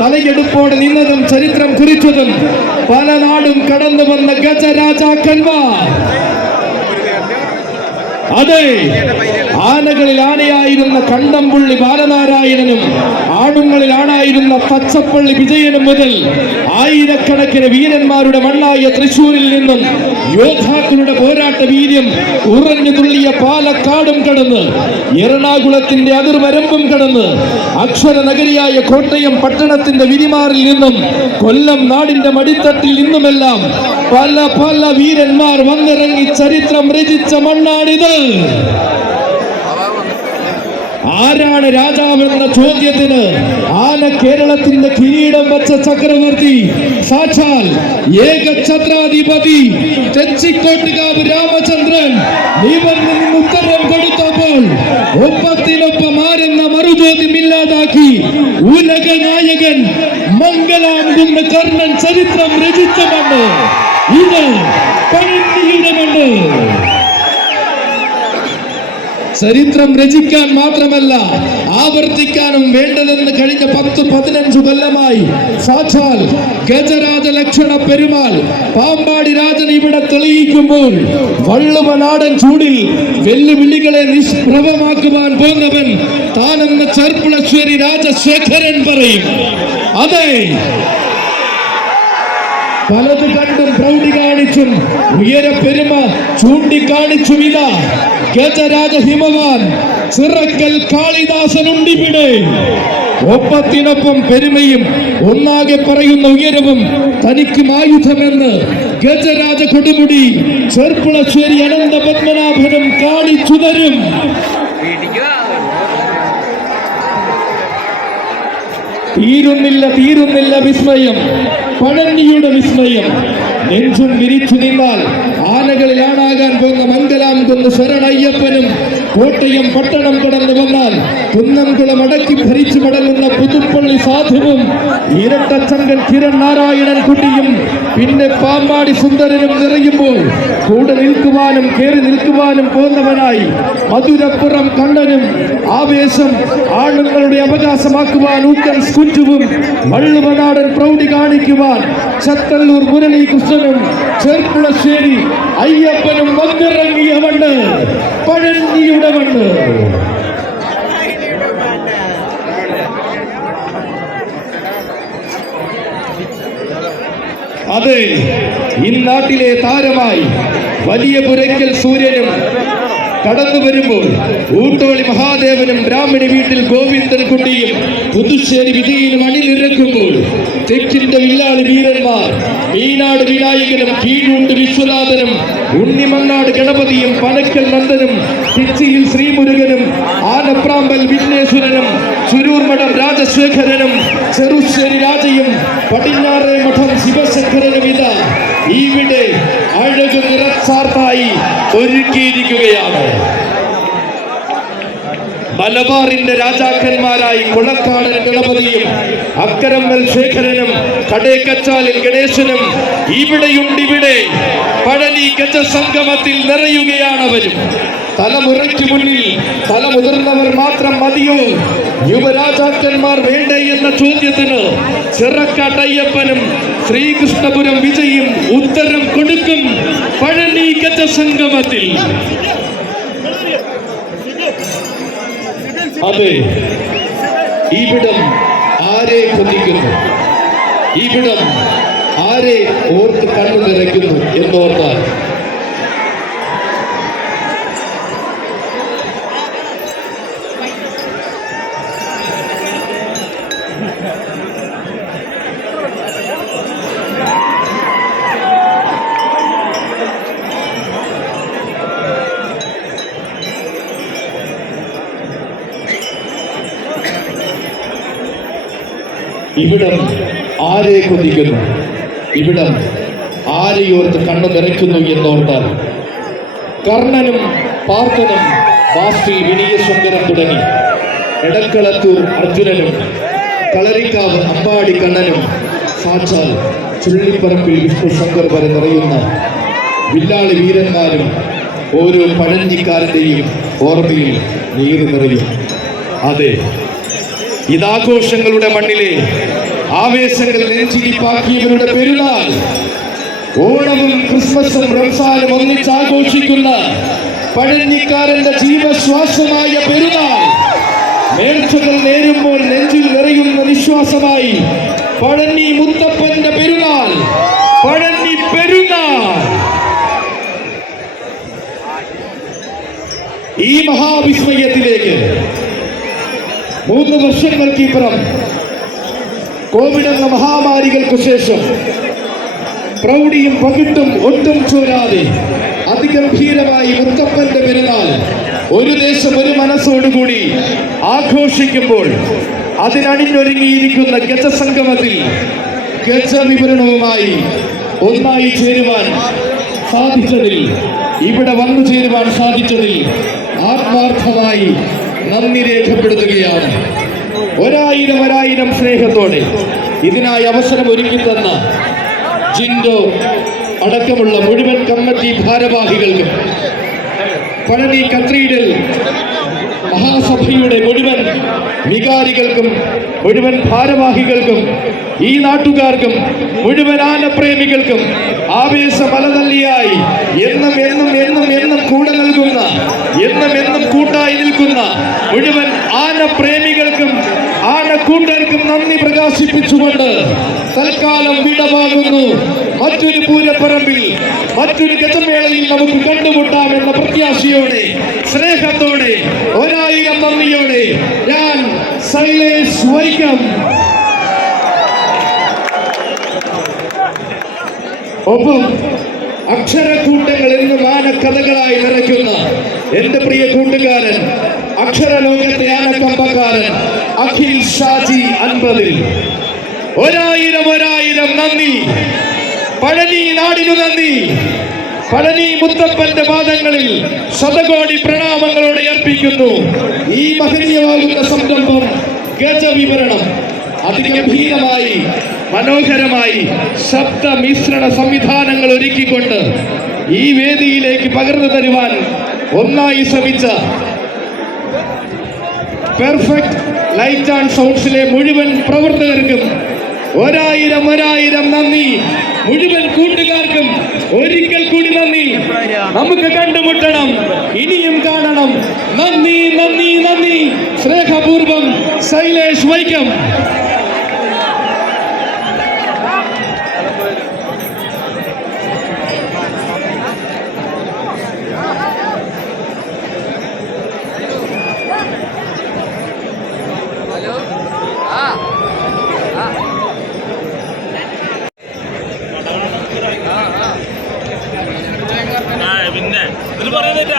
തലയെടുപ്പോടെ നിന്നതും ചരിത്രം കുറിച്ചതും പല നാടും കടന്നു വന്ന ഗജരാജാക്കന്മാർ. അതെ, ആനകളിൽ ആനയായിരുന്ന കണ്ടംപുള്ളി ബാലനാരായണനും ആടുങ്ങളിൽ ആണായിരുന്ന പച്ചപ്പള്ളി വിജയനും മുതൽ ആയിരക്കണക്കിന് വീരന്മാരുടെ മണ്ണായ തൃശൂരിൽ നിന്നും യോദ്ധാക്കളുടെ പോരാട്ട വീര്യം ഉറഞ്ഞു തുള്ളിയ പാലക്കാടും കടന്ന് എറണാകുളത്തിന്റെ അതിർവരമ്പും കടന്ന് അക്ഷര നഗരിയായ കോട്ടയം പട്ടണത്തിന്റെ വിരിമാറിൽ നിന്നും കൊല്ലം നാടിന്റെ മടിത്തട്ടിൽ നിന്നുമെല്ലാം പല പല വീരന്മാർ വന്നിറങ്ങി ചരിത്രം രചിച്ച മണ്ണാണിത്. ആരാണ് രാജാവെന്ന ചോദ്യത്തിന് ആന കേരളത്തിന്റെ കിരീടം വച്ച ചക്രവർത്തി സാക്ഷാൽ ഏകഛത്രാധിപതി തെച്ചിക്കോട്ടുകാവ് രാമചന്ദ്രൻ നിവർന്നു നിന്ന് ഉത്തരം കൊടുത്തപ്പോൾ ഒപ്പത്തിനൊപ്പം ആരെന്ന മറുചോദ്യമില്ലാതാക്കി ഉലക നായകൻ മംഗലാംകുന്ന് കർണൻ ചരിത്രം രചിച്ച മണ്ണ് ഇത് പഴനിയുടെ മണ്ണ്. ചരിത്രം രചിക്കാൻ മാത്രമല്ല ആവർത്തിക്കാനും വേണ്ടതെന്ന് കഴിഞ്ഞ 10-15 കൊല്ലമായി സാക്ഷാൽ ഗജരാജ ലക്ഷണ പെരുമാൾ പാമ്പാടി രാജൻ ഇവിടെ തെളിയിക്കുമ്പോൾ വള്ളുവനാടൻ ചൂടിൽ വെല്ലുവിളികളെ നിഷ്പ്രഭമാക്കുവാൻ പോന്നവൻ താനെന്ന് ചെർപ്പുളശ്ശേരി രാജശേഖരൻ പറയും. അതെ, പലത് കണ്ടും പ്രൗഢി കാണിച്ചും ഉയര പെരുമ ചൂണ്ടിക്കാണിച്ചും ഇതാ ഗജരാജ ഹിമവാൻ ചിറക്കൽ കാളിദാസനുണ്ടിവിടെ. ഒപ്പത്തിനൊപ്പം പെരുമയും ഒന്നാകെ പറയുന്ന ഉയരവും തനിക്കും ആയുധമെന്ന് ഗജരാജ കൊടുമുടി ചെർപ്പുളശ്ശേരി അനന്ത പത്മനാഭനും കാണിച്ചു തരും. തീരുന്നില്ല വിസ്മയം, പഴനിയുടെ വിസ്മയം. നെഞ്ചും വിരിച്ചു നിന്നാൽ ആനകളിൽ ആണാകാൻ പോകുന്ന മംഗലാംകുന്ന് ശരണയ്യപ്പനും കോട്ടയം പട്ടണം കടന്നു വന്നാൽ കുന്നംകുളം അടക്കി ഭരിച്ചു മടങ്ങുന്ന പുതുപ്പള്ളി സാധുവും ഇരട്ടച്ചങ്കൻ കിരൺ നാരായണൻ കുട്ടിയും പിന്നെ പാമ്പാടി സുന്ദരനും നിറയുമ്പോൾ കൂടെ നിൽക്കുവാനും കയറി നിൽക്കുവാനും പോന്നവനായി മധുരപ്പുറം കണ്ണനും ആവേശം ആണുങ്ങളുടെ അവകാശമാക്കുവാൻ ഊക്കൻ സ്കുഞ്ചുവും വള്ളുവനാടൻ പ്രൗഢി കാണിക്കുവാൻ ചത്തല്ലൂർ മുരളീകൃഷ്ണനും ചെർപ്പുളശ്ശേരി അയ്യപ്പനും വന്നിറങ്ങിയ മണ്ണ് പഴനിയുടെ മണ്ണ്. അതെ, ഇന്നാട്ടിലെ താരമായി വലിയ പുരയ്ക്കൽ സൂര്യനും കടന്നു വരുമ്പോൾ ഊട്ടോളി മഹാദേവനും ബ്രാഹ്മണി വീട്ടിൽ ഗോവിന്ദൻ കുട്ടിയും പുതുശ്ശേരി വിജയനും അണിനിരക്കുമ്പോൾ തെക്കിന്റെ വില്ലാളി വീരന്മാർ മീനാട് വിനായകനും കീഴൂട്ട് വിശ്വനാഥനും ഉണ്ണിമണ്ണാട് ഗണപതിയും പനക്കൽ നന്ദനും തിച്ചിയിൽ ശ്രീമുരുകനും ആനപ്രാമ്പൽ വിഘ്നേശ്വരനും ചുരൂർ മഠം രാജശേഖരനും ചെറുശ്ശേരി രാജയും പടിഞ്ഞാറേ മഠം ശിവശങ്കരനും ഇതാ ഇവിടെ അഴകു നിറച്ചാർത്തായി ഒരുക്കിയിരിക്കുകയാണ്. മലബാറിന്റെ രാജാക്കന്മാരായി കുളക്കാടൻ ഗണപതിയും അക്കരമ്മൽ ശേഖരനും കടേക്കച്ചാലിൽ ഗണേശനും ഇവിടെയുണ്ടിവിടെ പഴനി ഗജസംഗമത്തിൽ നിറയുകയാണവരും. തലമുറയ്ക്ക് മുന്നിൽ തലമുതിർന്നവർ മാത്രം മതിയോ, യുവരാജാക്കന്മാർ വേണ്ടേ എന്ന ചോദ്യത്തിന് ചിറക്കാട്ടയ്യപ്പനും ശ്രീകൃഷ്ണപുരം വിജയും ഉത്തരം കൊടുക്കും പഴനി ഗജസംഗമത്തിൽ. അതെ, ഇവിടം ആരെ കൊതിക്കുന്നു, ഇവിടം ആരെ ഓർത്ത് കണ്ണു നിറയ്ക്കുന്നു എന്നോർത്താൽ ഇവിടം ആരെ കൊതിക്കുന്നു, ഇവിടം ആരെയോർത്ത് കണ്ണു നിറയ്ക്കുന്നു എന്നോർത്താൽ കർണനും പാർത്ഥനും വാസ്തി വിനയസുന്ദരം തുടങ്ങി എടക്കളത്തൂർ അർജുനനും കളരിക്കാവ് അമ്പാടി കണ്ണനും സാക്ഷാൽ ചുള്ളിപ്പറമ്പിൽ വിഷ്ണുശങ്കർ വരെ നിറയുന്ന വില്ലാളി വീരന്മാരും ഓരോ പഴഞ്ഞിക്കാരൻ്റെയും ഓർമ്മയിൽ നീറി നിറയും. അതെ, ഇതാഘോഷങ്ങളുടെ മണ്ണിലെ ആവേശങ്ങൾ നെഞ്ചിരിപ്പാക്കിയവരുടെ പെരുന്നാൾ. ഓണവും ക്രിസ്മസും റംസാനും ഒന്നിച്ചാഘോഷിക്കുന്ന പഴഞ്ഞിക്കാരന്റെ ജീവശ്വാസമായ പെരുന്നാൾ. നേർച്ചകൾ നേരുമ്പോൾ നെഞ്ചിൽ നിറയുന്ന വിശ്വാസമായി പഴഞ്ഞി മുത്തപ്പന്റെ പെരുന്നാൾ. പഴഞ്ഞി പെരുന്നാൾ. ഈ മഹാവിസ്മയത്തിലേക്ക് 3 വർഷങ്ങൾക്കിപ്പുറം കോവിഡ് എന്ന മഹാമാരികൾക്ക് ശേഷം പ്രൗഢിയും പകിട്ടും ഒട്ടും ചോരാതെ അതിഗംഭീരമായി മുത്തപ്പന്റെ പെരുന്നാൾ ഒരു ദേശം ഒരു മനസ്സോടുകൂടി ആഘോഷിക്കുമ്പോൾ അതിനണിഞ്ഞൊരുങ്ങിയിരിക്കുന്ന ഗജസംഗമത്തിൽ ഗജവിവരണവുമായി ഒന്നായി ചേരുവാൻ സാധിച്ചതിൽ, ഇവിടെ വന്നു ചേരുവാൻ സാധിച്ചതിൽ ആത്മാർത്ഥമായി നന്ദി രേഖപ്പെടുത്തുകയാണ്. ഒരായിരം സ്നേഹത്തോടെ ഇതിനായി അവസരം ഒരുക്കി തന്ന ജിൻഡോ അടക്കമുള്ള മുഴുവൻ കമ്മിറ്റി ഭാരവാഹികൾക്കും പഴനി കത്തീഡ്രൽ മഹാസഭയുടെ മുഴുവൻ വികാരികൾക്കും മുഴുവൻ ഭാരവാഹികൾക്കും ഈ നാട്ടുകാർക്കും മുഴുവൻ ആനപ്രേമികൾക്കും ആവേശ മലതല്ലിയായി എന്നും എന്നും എന്നും എന്നും കൂടെ നൽകുന്ന, എന്നും കൂട്ടായി നിൽക്കുന്ന മുഴുവൻ ആനപ്രേമികൾക്കും ആനക്കൂട്ടർക്കും നന്ദി പ്രകാശിപ്പിച്ചുകൊണ്ട് തൽക്കാലം വിടവാങ്ങുന്നു. മറ്റൊരു പൂരപ്പറമ്പിൽ മറ്റൊരു ഗജമേളയിൽ നമുക്ക് കണ്ടുമുട്ടാമെന്ന പ്രത്യാശയോടെ സ്നേഹത്തോടെ 1000 നന്ദിയോടെ ഞാൻ ശൈലേഷ് വൈക്കം. ഒപ്പം അക്ഷരക്കൂട്ടങ്ങൾ എന്നും ആനക്കഥകളായി നിറയ്ക്കുന്ന എന്റെ പ്രിയ കൂട്ടുകാരൻ, അക്ഷരലോകത്തെ ആനക്കമ്പക്കാരൻ അഖിൽ ഷാജി 50. 1000 നന്ദി. പഴനി നാടിനു നന്ദി. പഴനി മുത്തപ്പന്റെ പാദങ്ങളിൽ ശതകോടി പ്രണാമങ്ങളോടെ അർപ്പിക്കുന്നു. ഈ മഹനീയമാകുന്ന സംരംഭം ഗജവിവരണം അതിഗംഭീരമായി മനോഹരമായി ശബ്ദ മിശ്രണ സംവിധാനങ്ങൾ ഒരുക്കിക്കൊണ്ട് ഈ വേദിയിലേക്ക് പകർന്നു തരുവാൻ ഒന്നായി ശ്രമിച്ച പെർഫെക്റ്റ് ലൈറ്റ് ആൻഡ് സൗണ്ട്സിലെ മുഴുവൻ പ്രവർത്തകർക്കും 1000 നന്ദി. മുഴുവൻ കൂട്ടുകാർക്കും ഒരിക്കൽ കൂടി നന്ദി. നമുക്ക് കണ്ടുമുട്ടണം, ഇനിയും കാണണം. നന്ദി നന്ദി നന്ദി. സ്നേഹപൂർവം ശൈലേഷ് വൈക്കം. പിന്നെ ഇതിൽ പറയുന്നില്ല.